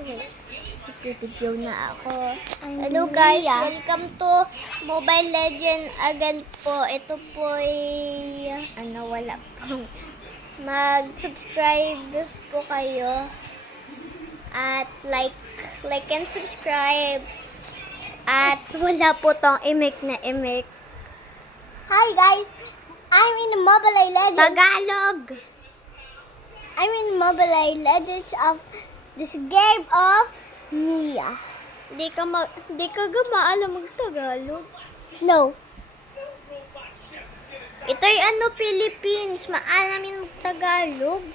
Video na ako. Hello guys, welcome to Mobile Legend again po. Ito po ay wala pong mag-subscribe po kayo at like and subscribe at wala po tong imik na imik. Hi guys, I'm in Mobile Legends. Tagalog. I'm in Mobile Legends of this game of Mia. Di ka maalam mag-Tagalog? No. Ito'y Philippines. Maalamin mag-Tagalog.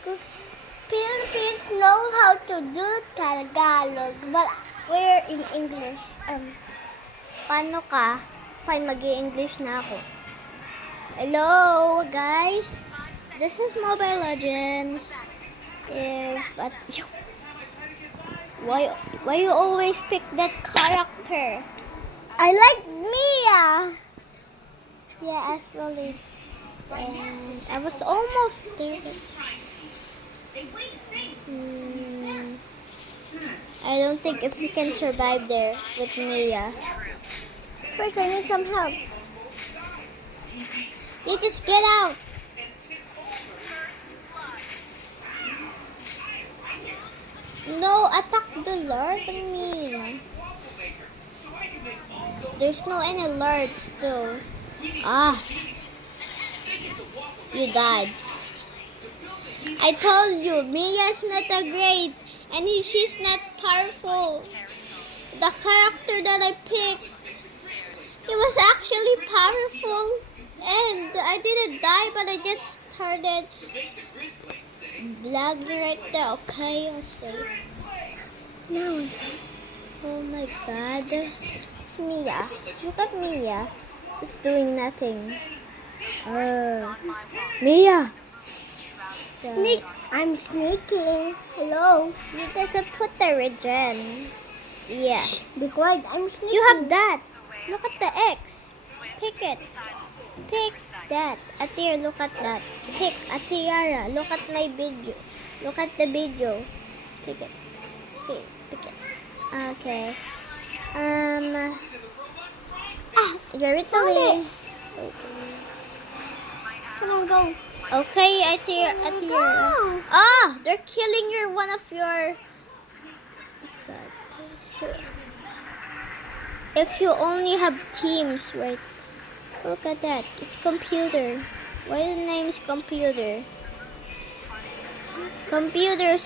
Philippines know how to do Tagalog. But we're in English. Paano ka? Fine, mag-i-English na ako. Hello, guys. This is Mobile Legends. Why you always pick that character? I like Mia. Yeah, actually. And I was almost there. I don't think if you can survive there with Mia. First, I need some help. You just get out. No, attack the Lord, I mean. There's no any Lord still. You died. I told you, Mia's not a great, and she's not powerful. The character that I picked, he was actually powerful, and I didn't die, but I just started vlogging right there. Okay, I'll say. No. Oh my God. It's Mia. Look at Mia. It's doing nothing. Mia. Sneak. I'm sneaking. Hello. You need to put the regen. Yeah. Be quiet. I'm sneaking. You have that. Look at the X. Pick it. Pick that. Atir, look at that. Pick Atiara. Look at my video. Look at the video. Pick it. Pick it. Okay. You're Italy. Come on, go. Okay, Atiara. They're killing one of your. If you only have teams, right? Look at that. It's computer. Why the name is computer? Computers